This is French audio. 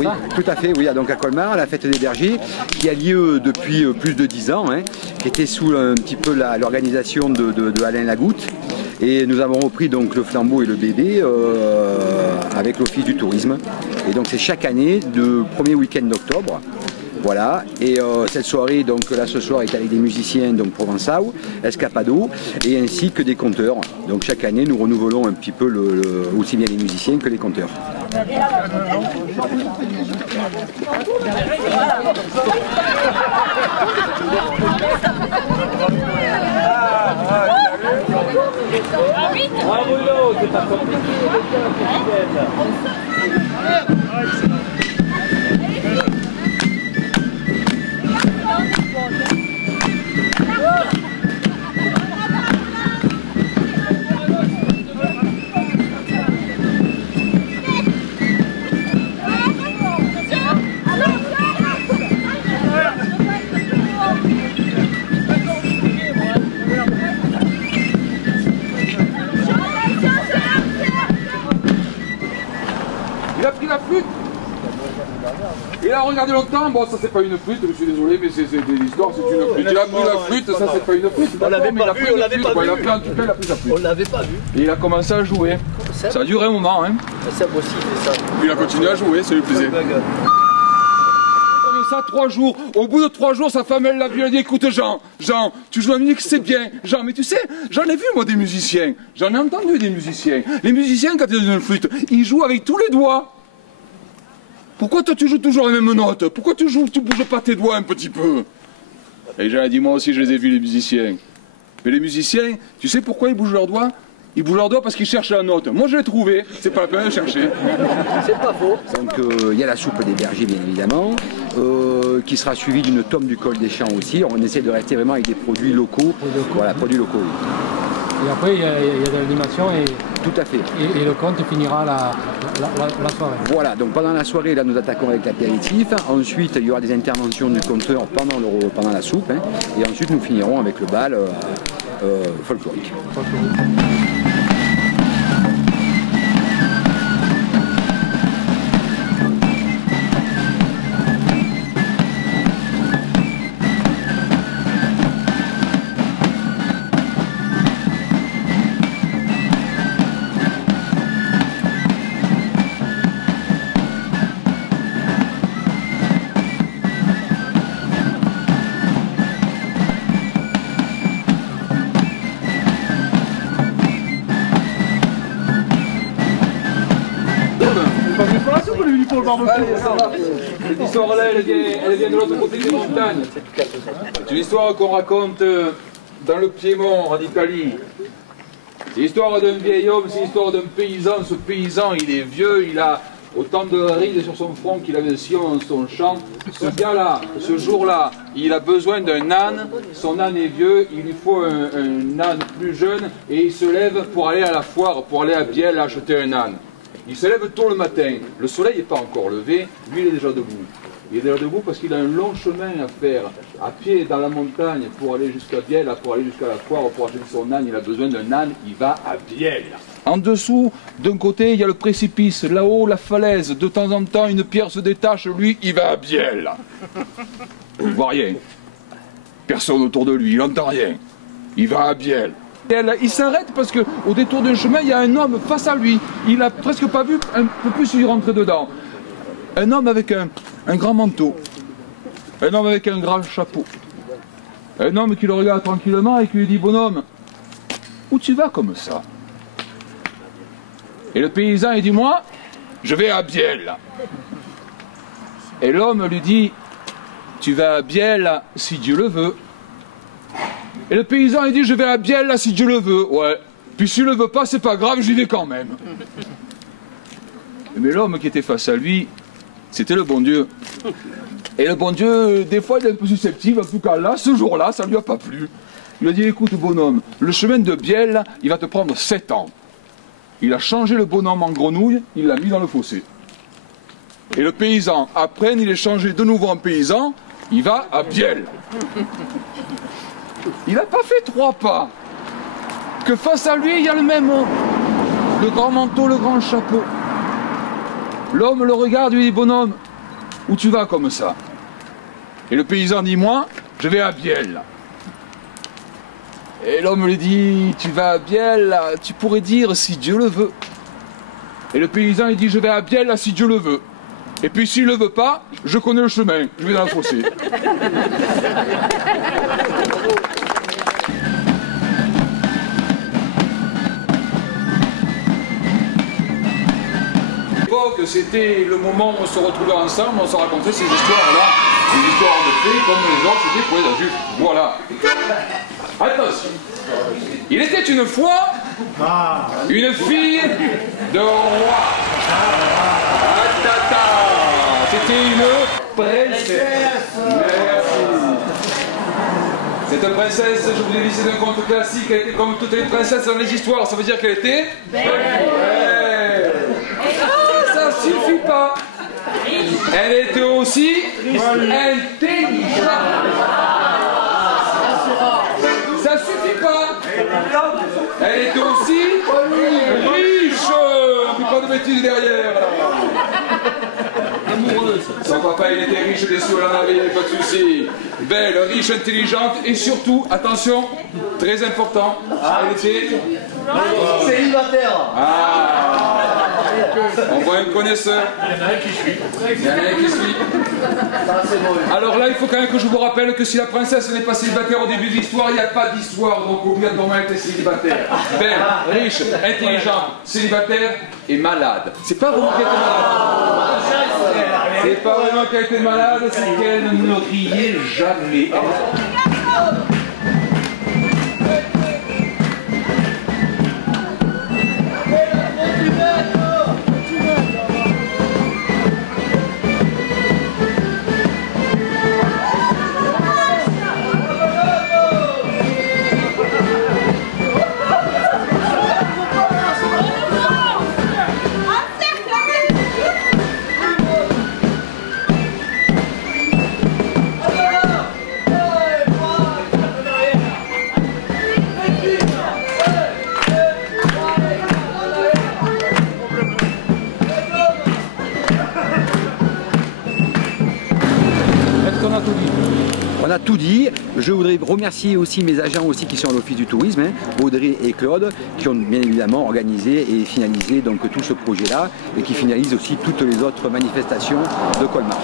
Oui, tout à fait, oui, donc à Colmar, la fête des bergers, qui a lieu depuis plus de 10 ans, hein, qui était sous un petit peu l'organisation de Alain Lagoutte. Et nous avons repris donc le flambeau et le bébé avec l'Office du tourisme. Et donc c'est chaque année, le premier week-end d'octobre. Voilà, et cette soirée, donc là ce soir, est avec des musiciens donc Provençaux, Escapado, et ainsi que des conteurs. Donc chaque année, nous renouvelons un petit peu aussi bien les musiciens que les conteurs. Il a pris la flûte. Il a regardé longtemps. Bon, ça c'est pas une flûte, je suis désolé, mais c'est des histoires, c'est une flûte. Il a pris la flûte, ça c'est pas une flûte. On l'avait pas vu, on l'avait pas vu. Il a pris en tout cas, il a pris sa flûte. On l'avait pas vu. Et il a commencé à jouer. Ça a duré un moment, hein. Ça aussi fait ça. Il a continué à jouer, ça lui plaisait. Ça 3 jours, au bout de 3 jours sa femme elle l'a vu, elle a dit écoute Jean, tu joues la musique c'est bien, Jean mais tu sais, j'en ai vu moi des musiciens, j'en ai entendu des musiciens, les musiciens quand ils ont une flûte, ils jouent avec tous les doigts. Pourquoi toi tu joues toujours la même note? Pourquoi tu bouges pas tes doigts un petit peu? Et Jean a dit moi aussi je les ai vus les musiciens. Mais les musiciens, tu sais pourquoi ils bougent leurs doigts? Ils bougent leurs doigts parce qu'ils cherchent la note. Moi je l'ai trouvé, c'est pas la peine de chercher. C'est pas faux. Donc il y a la soupe des bergers bien évidemment, qui sera suivie d'une tome du col des champs aussi. On essaie de rester vraiment avec des produits locaux. Voilà, produits locaux. Oui. Et après il y a de l'animation et... Tout à fait. Et le conte finira la soirée. Voilà, donc pendant la soirée, là nous attaquons avec l'apéritif. Ensuite, il y aura des interventions du conteur pendant la soupe. Hein. Et ensuite, nous finirons avec le bal folklorique. Cette histoire-là, elle vient de l'autre côté des montagnes. C'est une histoire qu'on raconte dans le Piémont, en Italie. C'est l'histoire d'un vieil homme, c'est l'histoire d'un paysan. Ce paysan, il est vieux, il a autant de rides sur son front qu'il avait de sillons dans son champ. Ce gars-là, ce jour-là, il a besoin d'un âne. Son âne est vieux, il lui faut un âne plus jeune et il se lève pour aller à la foire, pour aller à Biel acheter un âne. Il se lève tôt le matin, le soleil n'est pas encore levé, lui il est déjà debout. Il est déjà debout parce qu'il a un long chemin à faire, à pied dans la montagne, pour aller jusqu'à Biel, pour aller jusqu'à la foire, pour acheter son âne, il a besoin d'un âne, il va à Biel. En dessous, d'un côté, il y a le précipice, là-haut, la falaise, de temps en temps, une pierre se détache, lui, il va à Biel. Il ne voit rien. Personne autour de lui, il n'entend rien. Il va à Biel. Il s'arrête parce qu'au détour d'un chemin, il y a un homme face à lui. Il n'a presque pas vu, un peu plus il rentre dedans. Un homme avec un grand manteau. Un homme avec un grand chapeau. Un homme qui le regarde tranquillement et qui lui dit « Bonhomme, où tu vas comme ça ?» Et le paysan, il dit « Moi, je vais à Biel. » Et l'homme lui dit « Tu vas à Biel si Dieu le veut. » Et le paysan il dit je vais à Biel là si Dieu le veut. Ouais. Puis s'il le veut pas c'est pas grave, j'y vais quand même. Mais l'homme qui était face à lui, c'était le bon Dieu. Et le bon Dieu, des fois il est un peu susceptible, en tout cas là, ce jour-là, ça lui a pas plu. Il a dit écoute bonhomme, le chemin de Biel là, il va te prendre 7 ans. Il a changé le bonhomme en grenouille, il l'a mis dans le fossé. Et le paysan, après il est changé de nouveau en paysan, il va à Biel. Il n'a pas fait 3 pas. Que face à lui, il y a le même homme. Le grand manteau, le grand chapeau. L'homme le regarde et lui dit bonhomme, où tu vas comme ça? Et le paysan dit, moi, je vais à Bielle. Et l'homme lui dit, tu vas à Bielle, tu pourrais dire si Dieu le veut. Et le paysan il dit, je vais à Bielle si Dieu le veut. Et puis s'il le veut pas, je connais le chemin, je vais dans le fossé. C'était le moment où on se retrouvait ensemble, on se racontait ces histoires-là, des histoires de fées comme les autres, c'était pour les adultes. Voilà. Attention. Il était une fois une fille de roi. C'était une princesse. Merci. Cette princesse, je vous l'ai dit, c'est un conte classique, elle était comme toutes les princesses dans les histoires, ça veut dire qu'elle était belle. Ça suffit pas. Elle était aussi intelligente. Ça suffit pas. Elle était aussi riche. Pas de bêtises derrière. Amoureuse. Son papa il était riche, des sous, elle en avait, il n'y avait pas de souci. Belle, riche, intelligente et surtout, attention, très important, elle était célibataire. On voit un connaisseur. Il y en a un qui suit. Il y en a un qui suit. Alors là, il faut quand même que je vous rappelle que si la princesse n'est pas célibataire au début de l'histoire, il n'y a pas d'histoire. Donc obligatoirement, elle était célibataire. Belle, riche, intelligente, célibataire et malade. C'est pas vraiment qu'elle était malade. C'est pas vraiment qu'elle était malade, c'est qu'elle ne riait jamais. On a tout dit. Je voudrais remercier aussi mes agents aussi qui sont à l'Office du tourisme, Audrey et Claude, qui ont bien évidemment organisé et finalisé donc tout ce projet-là et qui finalisent aussi toutes les autres manifestations de Colmar.